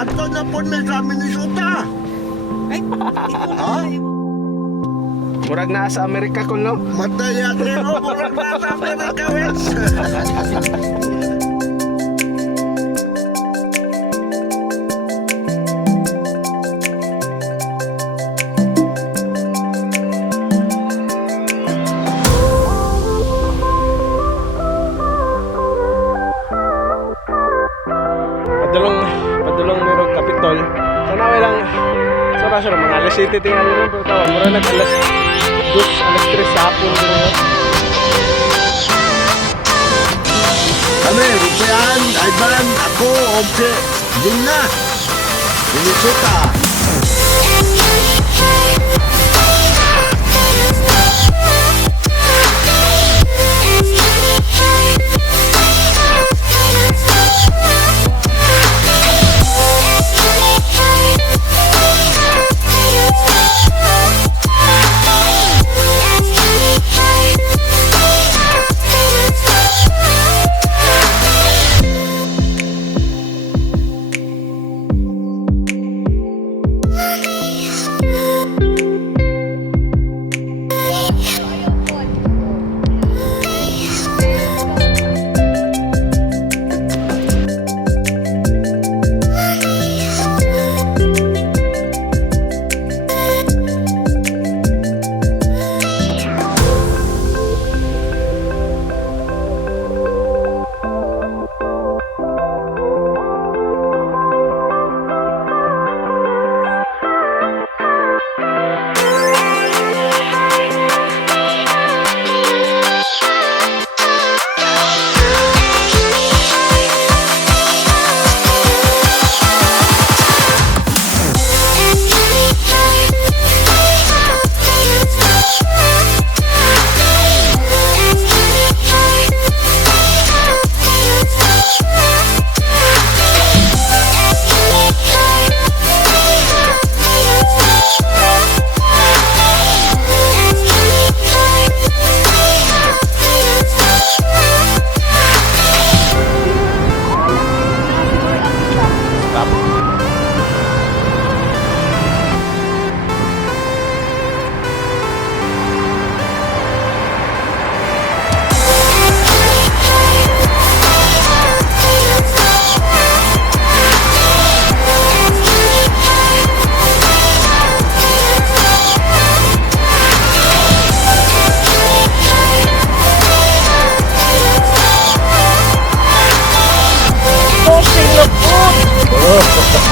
Ato na po na sa Minnesota. Ay, ikaw Ha? Murag na sa Amerika ko, no? Mataya pero murag na sa Amerika, wes. Padulong merong kapitol. Sana lang sa mga alas 7 tingnan mo pero tawa mura nag alas 2, alas 3 sa hapon din no. Kami, Rupian, Ivan, ako, Omse, Gina, Minnesota.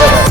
Oh.